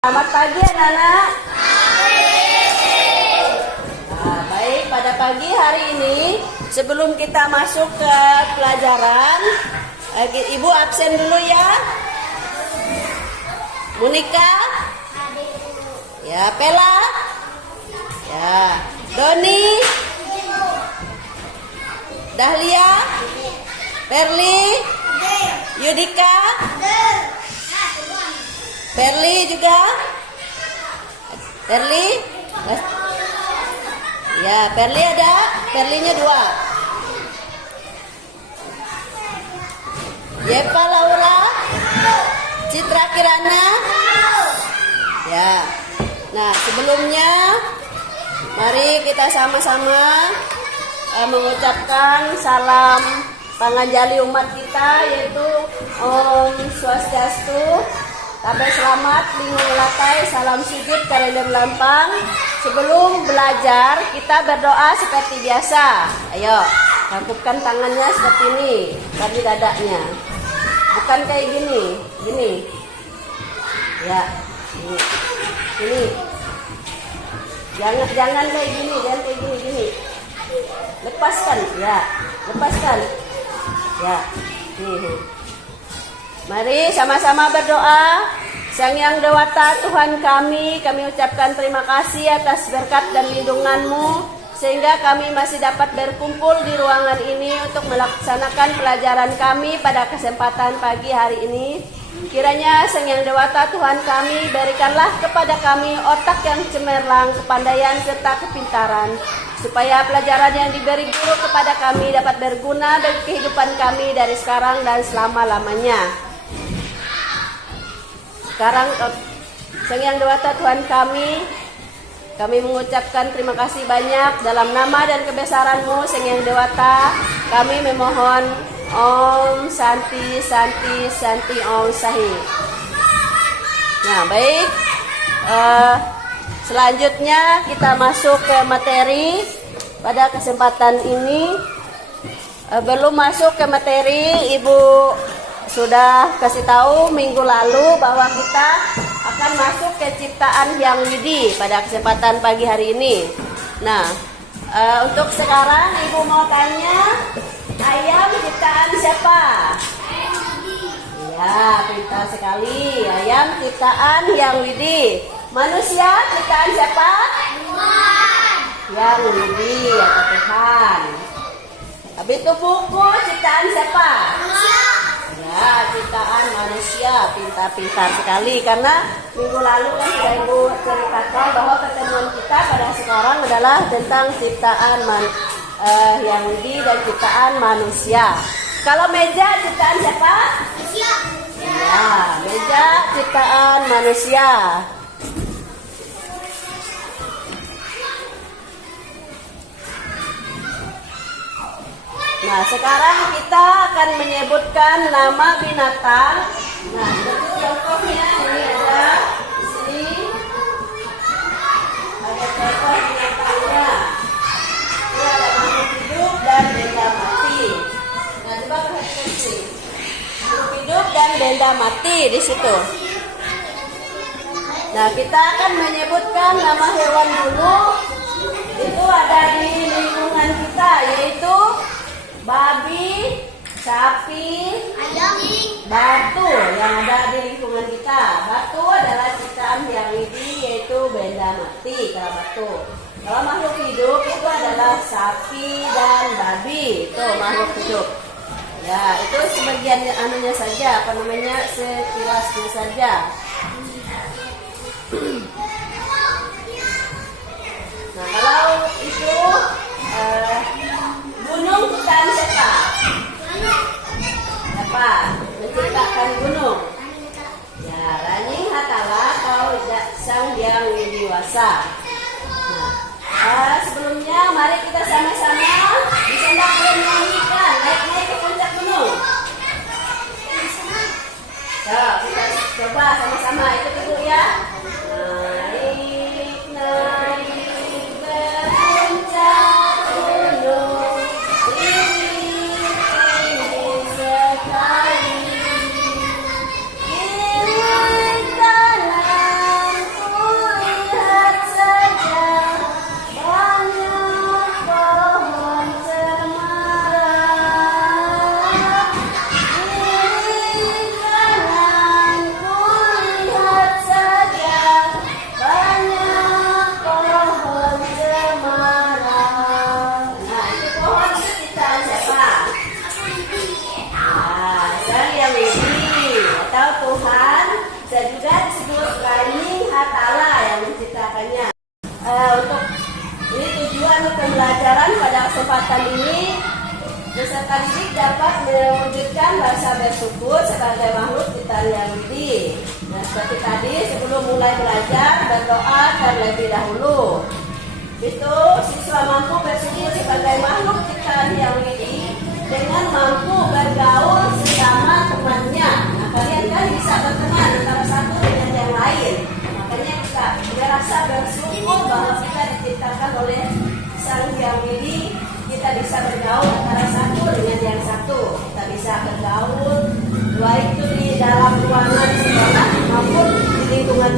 Selamat pagi anak-anak. Nah, baik, pada pagi hari ini sebelum kita masuk ke pelajaran, Ibu absen dulu ya. Monika, ya, Pela, ya, Doni, Dahlia, Perli, Yudika, Perli juga, Perli, ya, Perli ada, Perlinya 2. Yepa Laura, Citra Kirana, ya. Nah, sebelumnya mari kita sama-sama mengucapkan salam panganjali umat kita, yaitu Om Swastiastu, Kabeh selamat, lingung lakai, salam sujud, karendem lampang. Sebelum belajar, kita berdoa seperti biasa. Ayo, lakukan tangannya seperti ini, tadi dadanya. Bukan kayak gini, gini. Ya, ini. Jangan kayak gini, jangan kayak gini. Lepaskan, ya, lepaskan. Ya, nih. Mari sama-sama berdoa. Sang Yang Dewata Tuhan kami ucapkan terima kasih atas berkat dan lindungan-Mu, sehingga kami masih dapat berkumpul di ruangan ini untuk melaksanakan pelajaran kami pada kesempatan pagi hari ini. Kiranya Sang Yang Dewata Tuhan kami, berikanlah kepada kami otak yang cemerlang, kepandaian serta kepintaran, supaya pelajaran yang diberi guru kepada kami dapat berguna bagi kehidupan kami dari sekarang dan selama-lamanya. Sekarang Sang Yang Dewata Tuhan kami mengucapkan terima kasih banyak dalam nama dan kebesaran-Mu, Sang Yang Dewata. Kami memohon Om Santi Santi Santi Om Sahi. Nah, baik. Selanjutnya kita masuk ke materi. Pada kesempatan ini belum masuk ke materi, Ibu sudah kasih tahu minggu lalu bahwa kita akan masuk ke ciptaan Hyang Widi pada kesempatan pagi hari ini. Nah, untuk sekarang Ibu mau tanya, ayam ciptaan siapa? Ya, pintar sekali. Ayam ciptaan Hyang Widi. Manusia ciptaan siapa? Hyang Widi atau Tuhan. Habis itu buku ciptaan siapa? Ya, ciptaan manusia. Pintar-pintar sekali, karena minggu lalu kan sudah Ibu ceritakan bahwa pertemuan kita pada sekarang adalah tentang ciptaan Hyang Widi dan ciptaan manusia. Kalau meja ciptaan siapa? Manusia. Ya, meja ciptaan manusia. Nah, sekarang kita akan menyebutkan nama binatang. Nah, contohnya ini ada di sini. Ada contoh binatangnya. Ini ada makhluk hidup dan benda mati. Nah, coba perhatikan sini. Makhluk hidup dan benda mati di situ. Nah, kita akan menyebutkan nama hewan dulu. Itu ada di lingkungan kita, yaitu babi, sapi, ayam, batu yang ada di lingkungan kita. Batu adalah ciptaan Hyang Widi, yaitu benda mati kalau batu. Kalau makhluk hidup itu adalah sapi dan babi, itu makhluk hidup. Ya, itu sebagian anunya saja, sekilasnya saja. Nah, kalau itu gunung ciptaan siapa? Siapa menciptakan gunung? Ya, Ranying Hatala atau Sang Hyang Widiwasa. Nah, sebelumnya mari kita sama-sama bisa menyanyikan naik ke puncak gunung. So, kita coba sama-sama ikut Ibu ya. Naik berpuncak gunung, tinggi sekali, kiri kanan mewujudkan rasa bersyukur sebagai makhluk ciptaan yang widi. Nah, seperti tadi sebelum mulai belajar berdoa terlebih dahulu. Itu siswa mampu bersyukur sebagai makhluk ciptaan yang widi dengan mampu bergaul sesama temannya. Nah, kalian kan bisa berteman antara satu dengan yang lain. Makanya kita merasa bersyukur bahwa kita diciptakan oleh Sang Hyang Widi. Kita bisa bergaul antara satu dengan yang satu. Kita bisa bergaul baik itu di dalam ruangan sekolah maupun di lingkungan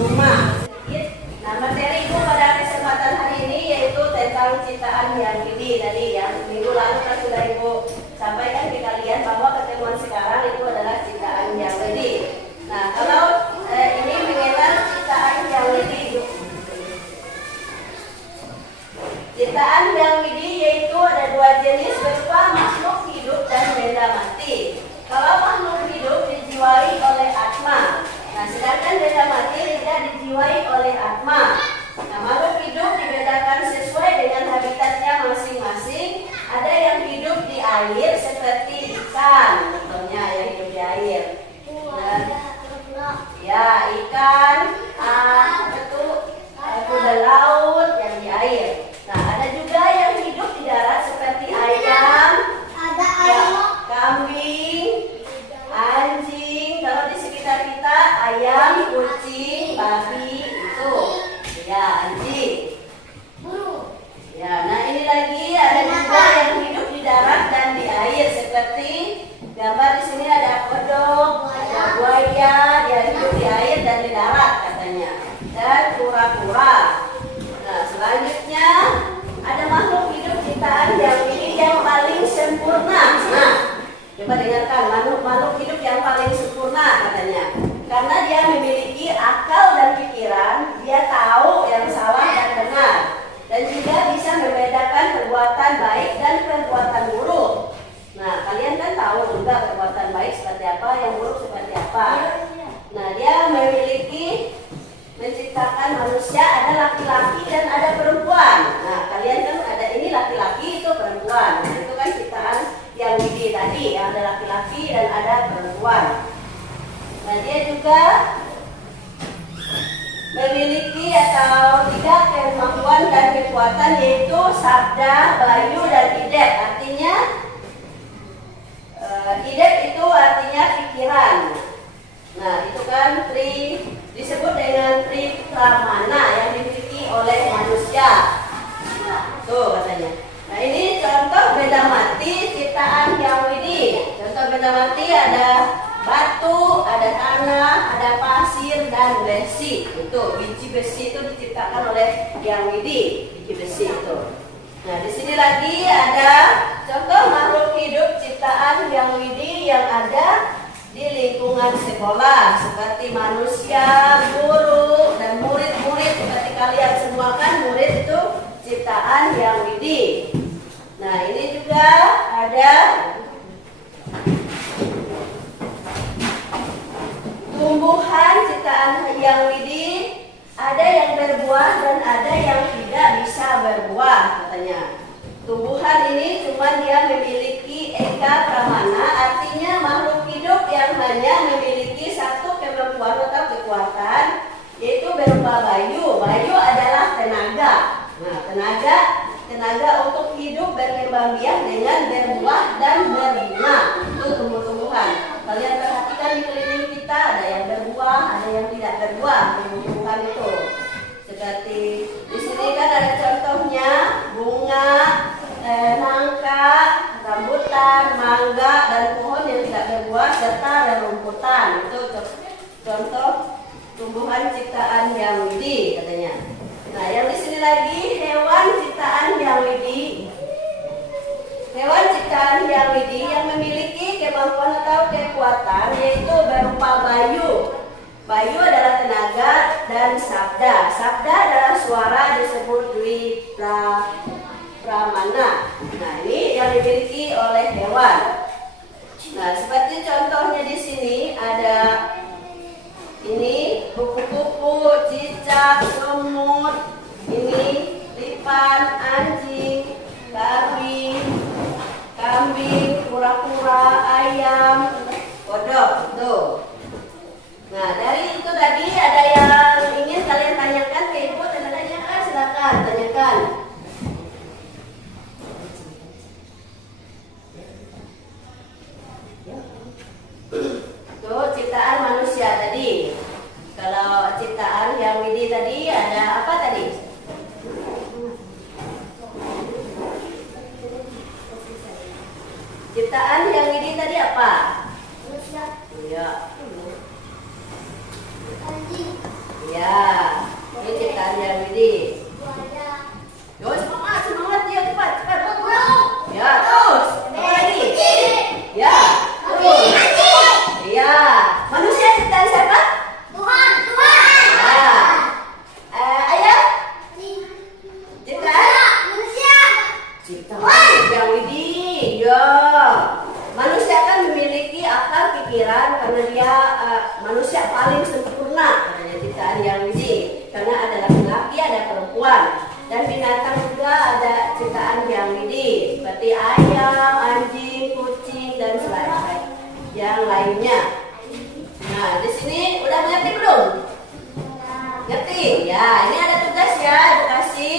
rumah. Nah, materi Ibu pada kesempatan hari ini yaitu tentang ciptaan Hyang Widi. Tadi yang minggu lalu kan sudah Ibu sampaikan ke kalian bahwa ketemuan sekarang itu adalah ciptaan Hyang Widi. Nah, kalau ini mengenal ciptaan Hyang Widi, ciptaan Hyang Widi yaitu ada dua jenis berupa makhluk hidup dan benda mati. Kalau makhluk hidup dijiwai oleh atma, nah sedangkan benda mati tidak dijiwai oleh atma. Nah, makhluk hidup dibedakan sesuai dengan habitatnya masing-masing. Ada yang hidup di air seperti ikan, contohnya yang hidup di air. Dan, ya ikan, kuda laut yang di air. Nah, ada juga yang hidup di darat seperti ayam, kambing, anjing. Kalau di sekitar kita ayam, kucing, babi itu ya anjing. Ya, nah ini lagi ada juga yang hidup di darat dan di air seperti gambar di sini ada kodok, ada buaya, dia hidup di air dan di darat katanya, dan kura-kura. Nah, selanjutnya ada makhluk hidup ciptaan yang ini yang paling sempurna. Nah, coba dengarkan makhluk hidup yang paling sempurna katanya. Karena dia memiliki akal dan pikiran, dia tahu yang salah dan benar, dan juga bisa membedakan perbuatan baik dan perbuatan buruk. Nah, kalian kan tahu juga perbuatan baik seperti apa, yang buruk seperti apa. Nah, dia menciptakan manusia ada laki-laki dan ada perempuan. Nah, kalian kan ada ini laki-laki itu perempuan. Nah, itu kan ciptaan yang Widi tadi, yang ada laki-laki dan ada perempuan. Nah, dia juga memiliki atau tiga kemampuan dan kekuatan yaitu sabda, bayu, dan idep. Artinya idep itu artinya pikiran. Nah, itu kan disebut dengan pramana yang dimiliki oleh manusia. Tuh katanya. Nah, ini contoh benda mati ciptaan Hyang Widi. Contoh benda mati ada batu, ada tanah, ada pasir, dan besi. Itu biji besi itu diciptakan oleh Hyang Widi, biji besi itu. Nah, di sini lagi ada contoh makhluk hidup ciptaan Hyang Widi yang ada di lingkungan sekolah seperti manusia, guru, dan murid-murid. Seperti kalian semua kan murid itu ciptaan Hyang Widi. Nah, ini juga ada tumbuhan ciptaan Hyang Widi, ada yang berbuah dan ada yang tidak bisa berbuah katanya. Tumbuhan ini cuma dia memiliki eka pramana, artinya makhluk hidup yang hanya memiliki satu kemampuan atau kekuatan, yaitu berupa bayu. Bayu adalah tenaga. Nah, tenaga untuk hidup berkembang biak dengan berbuah dan berbunga. Itu tumbuh-tumbuhan. Kalian perhatikan di keliling kita, ada yang berbuah, ada yang tidak berbuah, tumbuh-tumbuhan itu. Seperti di sini kan ada contohnya bunga, nangka, rambutan, mangga, dan pohon yang tidak berbuah serta rerumputan. Itu contoh tumbuhan ciptaan Hyang Widi katanya. Nah, yang di sini lagi hewan ciptaan Hyang Widi. Hewan ciptaan Hyang Widi yang memiliki kemampuan atau kekuatan yaitu berupa bayu. Bayu adalah tenaga dan sabda. Sabda adalah suara disebut dwi pramana. Nah, ini yang dimiliki oleh hewan. Nah, seperti contohnya di sini ada ini kupu-kupu, cicak, semut, ini lipan, anjing, kambing, kura-kura, Ya, ini ciptaan yang ini. Yo, semangat, semangat ya, cepat, cepat. Ya, terus. Apa lagi? Ya, terus. Ya, manusia ciptaan siapa? Tuhan. Ya. Ayah? Ciptaan? Manusia. Ciptaan yang ini. Ya. Manusia kan memiliki akal pikiran karena dia manusia paling sempurna, katanya ciptaan yang ini. Karena ada laki-laki, ada perempuan. Dan binatang juga ada ciptaan yang ini, seperti ayam, anjing, kucing, dan sebagainya yang lainnya. Nah, di sini udah ngerti belum? Ngerti? Ya, ini ada tugas ya, edukasi.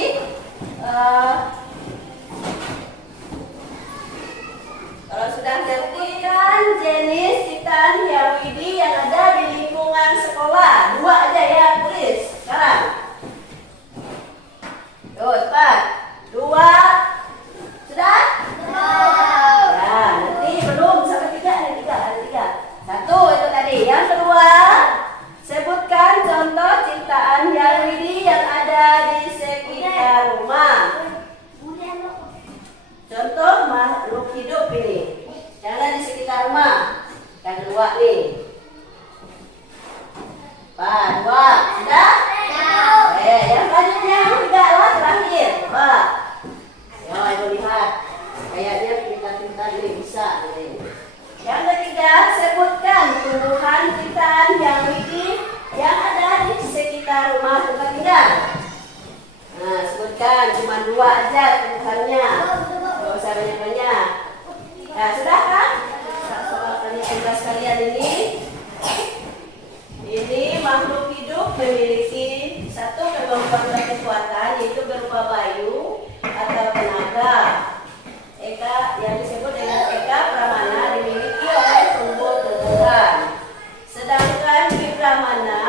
Kalau sudah ngerti kan jenis ciptaan Yahudi yang ada di lingkungan sekolah. 2 aja ya, tulis sekarang. Tuh, cepat. 2. Sudah? Ya, nanti belum sampai 3, ada 3. 1 itu tadi. Yang kedua, sebutkan contoh ciptaan Yahudi yang ada di sekitar rumah. Contoh makhluk hidup ini yang ada di sekitar rumah. Yang kedua nih. 2. Sudah? Yang selanjutnya yang 3 lah terakhir. Coba. Ya, ibu lihat. Kayaknya pintar-pintar ini bisa ini. Yang ketiga, sebutkan tumbuhan ciptaan yang ini yang ada di sekitar rumah tempat tinggal. Nah, sebutkan cuma 2 aja tumbuhannya. Gak usah banyak-banyak. Nah, sudah kan? Soal tugas kalian ini. Ini makhluk hidup memiliki satu kemampuan dan kekuatan, yaitu berupa bayu atau tenaga. Eka yang disebut dengan eka pramana dimiliki oleh tumbuh-tumbuhan. Sedangkan vibramana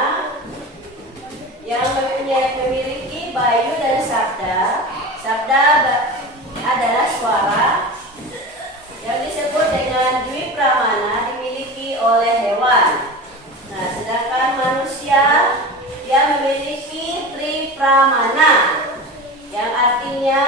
yang memiliki bayu dan sabda. Sabda adalah suara yang disebut dengan dwipramana dimiliki oleh hewan. Nah, sedangkan manusia yang memiliki tripramana yang artinya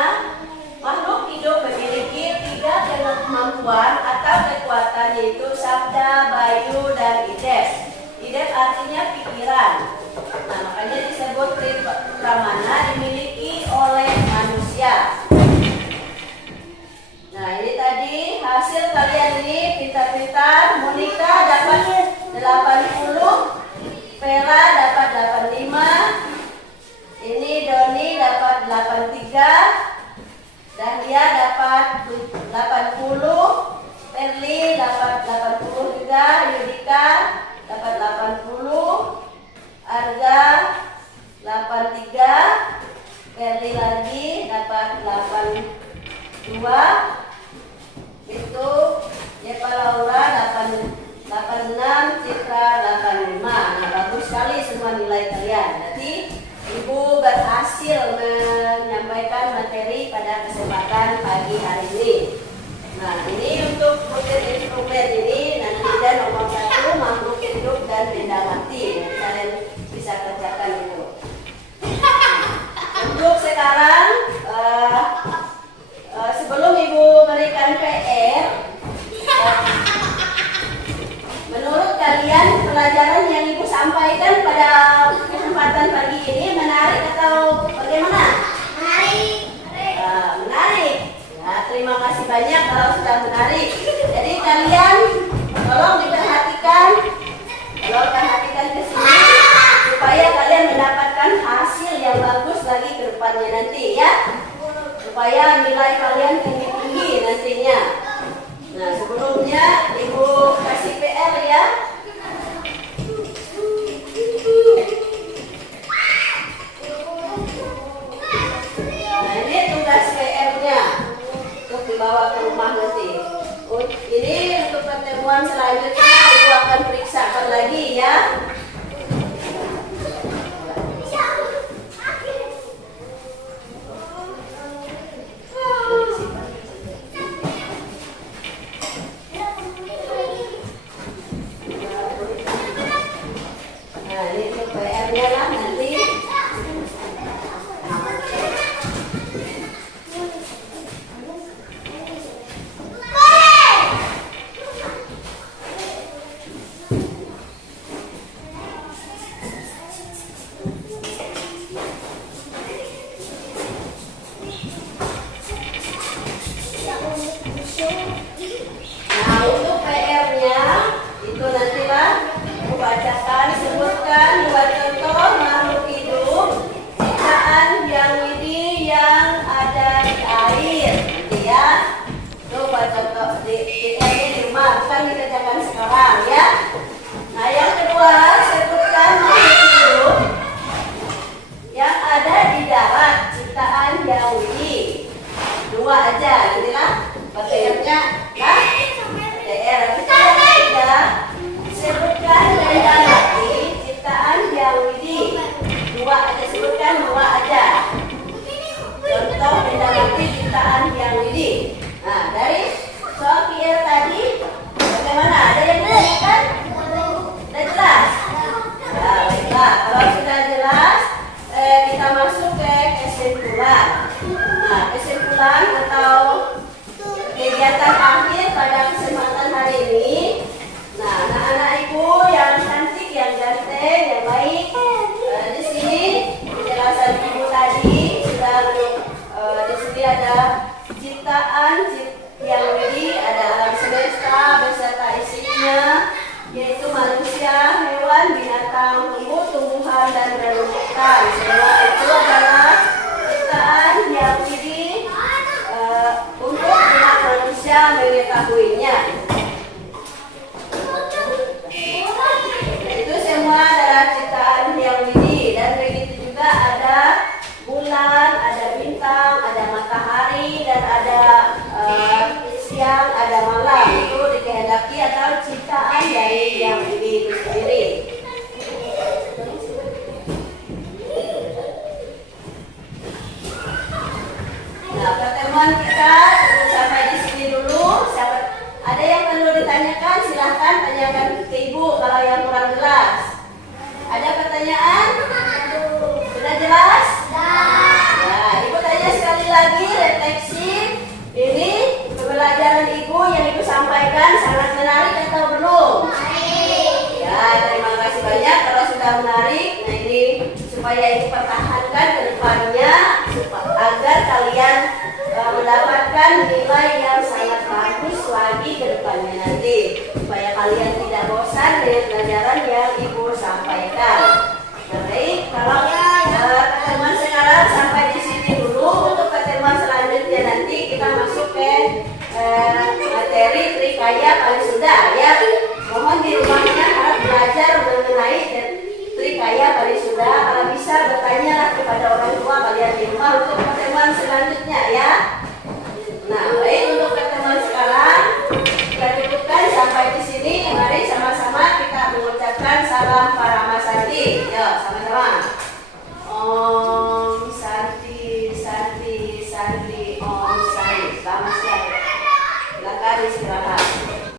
makhluk hidup memiliki 3 kemampuan atau kekuatan, yaitu sabda, bayu, dan idep. Idep artinya pikiran. Nah, makanya disebut tripramana dimiliki oleh manusia. Nah, ini tadi hasil kalian ini pintar-pintar. Monica dapat 80, Vera dapat 85, ini Doni dapat 83, dan dia dapat 80, Perli dapat 80 juga, Yudika dapat 80, Arga 83, Perli lagi dapat 82, itu Yepa Laura 86, Citra 85. Nah, bagus sekali semua nilai kalian. Jadi Ibu berhasil menyampaikan materi pada kesempatan pagi hari ini. Nah, ini untuk rutin ini nanti dan nomor 1 makhluk hidup dan benda mati. Nanti kalian bisa kerjakan itu. Untuk sekarang sebelum Ibu berikan PR, menurut kalian pelajaran yang Ibu sampaikan pada kesempatan pagi ini menarik atau bagaimana? Menarik. Ya, terima kasih banyak kalau sudah menarik. Jadi kalian tolong diperhatikan, perhatikan ke sini supaya kalian mendapatkan hasil yang bagus lagi ke depannya nanti ya. Supaya nilai kalian tinggi-tinggi nantinya. Nah, sebelumnya Ibu kasih PR ya. Nah, ini tugas PR-nya untuk dibawa ke rumah nanti. Ini untuk pertemuan selanjutnya Ibu akan periksa lagi ya. Nah, ini untuk PR-nya lah nanti. kegiatan akhir pada kesempatan hari ini. Nah, anak-anak ibu yang cantik, yang ganteng, yang baik, di sini penjelasan ibu tadi sudah di sini ada ciptaan yang ini ada alam semesta beserta isinya, yaitu manusia, hewan, binatang, tumbuhan, dan rumputan. Semua itu adalah ciptaan yang ini untuk umat manusia mengetahuinya. Itu semua adalah ciptaan yang ini, dan begitu juga ada bulan, ada bintang, ada matahari, dan ada siang, ada malam. Itu dikehendaki atau ciptaan dari yang ini itu sendiri. Nah, pertemuan kita sampai di sini dulu. Ada yang perlu ditanyakan? Silahkan tanyakan ke ibu kalau yang kurang jelas. Ada pertanyaan? Sudah jelas? Nah, ibu tanya sekali lagi, refleksi. Ini pembelajaran ibu yang ibu sampaikan sangat menarik atau belum? Ya, terima kasih banyak kalau sudah menarik. Nah, ini supaya ibu pertahankan ke depannya agar kalian mendapatkan nilai